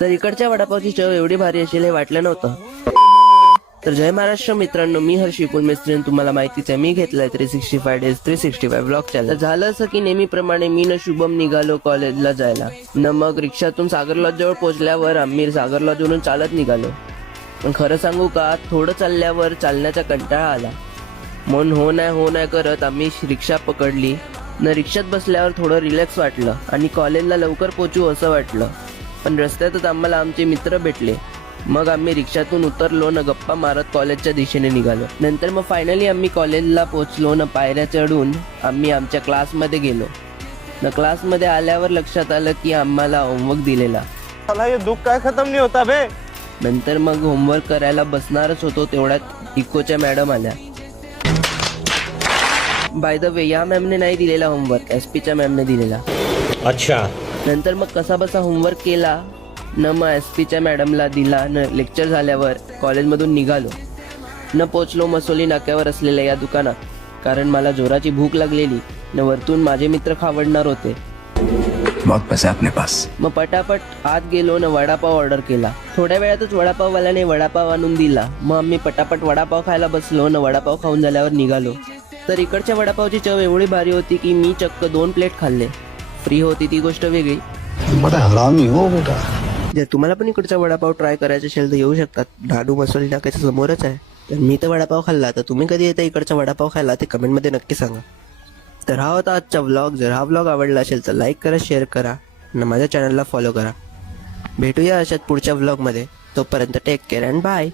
तर इकडच्या वडापावची चव एवढी भारी असेल हे वाटलं नव्हतं. तर जय महाराष्ट्र मित्रांनो, मी हर्षी मिस्त्री. तुम्हाला माहितीच आहे, मी घेतलाय 365 डेज 365 ब्लॉग चॅनल. झालं असं की नेहमीप्रमाणे मी न शुभम निघालो कॉलेजला जायला. मग रिक्षातून सागर लॉज जवळ पोहोचल्यावर आम्ही सागर लॉज वरून चालत निघालो. पण खरं सांगू का, थोडं चालल्यावर चालण्याचा कंटाळा आला. म्हणून हो नाही करत आम्ही रिक्षा पकडली. रिक्षात बसल्यावर थोडं रिलॅक्स वाटलं आणि कॉलेजला लवकर पोहोचू असं वाटलं. पण रस्त्यातच आम्हाला आमचे मित्र भेटले. मग आम्ही रिक्षातून उतरलो गप्पा मारत कॉलेजच्या दिशेने निघालो. नंतर मग फायनली आम्ही कॉलेजला पोहोचलो. पायऱ्या चढून आम्ही आमच्या क्लासमध्ये गेलो. क्लासमध्ये आल्यावर लक्षात आलं की आम्हाला होमवर्क दिलेला. ये दुःख काय खतम नाही होता बे. नंतर मग होमवर्क करायला बसणारच होतो तेवढ्यात इकोच्या मॅडम आल्या. बाय द वे, या मॅमने नाही दिलेला होमवर्क, एसपीच्या मॅमने दिलेला. अच्छा. नंतर मग कसा बसा होमवर्क केला मग एसपीच्या मॅडमला दिला. लेक्चर झाल्यावर कॉलेजमधून निघालो. पोचलो मसोली नाक्यावर असलेल्या या दुकानात, कारण मला जोराची भूक लागलेली. वरतून माझे मित्र खावडणार होते. बहुत पैसा अपने पास. मग पटापट आत गेलो वडापाव ऑर्डर केला. थोड्या वेळातच वडापाववाल्याने वडापाव आणून दिला. मग आम्ही पटापट वडापाव खायला बसलो. वडापाव खाऊन झाल्यावर निघालो. तर इकडच्या वडापावची चव एवढी भारी होती की मी चक्क 2 प्लेट खाल्ले. फ्री होती ती गोष्ट वेगळी. बड़ा हरामी हो बेटा. जर तुम्हाला पण इकडचा वडापाव ट्राय करायचा असेल तर येऊ शकतात. डाडू मसोली नाक्याच्या समोरच आहे. तर मी तर वडापाव खाल्ला, तर तुम्ही कधी येता इकडचा वडापाव खायला ते कमेंटमध्ये नक्की सांगा. तर हा होता आजचा व्लॉग. जर हा व्लॉग आवडला असेल तर लाईक करा, शेअर करा आणि माझ्या चॅनलला फॉलो करा. भेटूया अशात पुढच्या व्लॉगमध्ये. तोपर्यंत टेक केअर अँड बाय.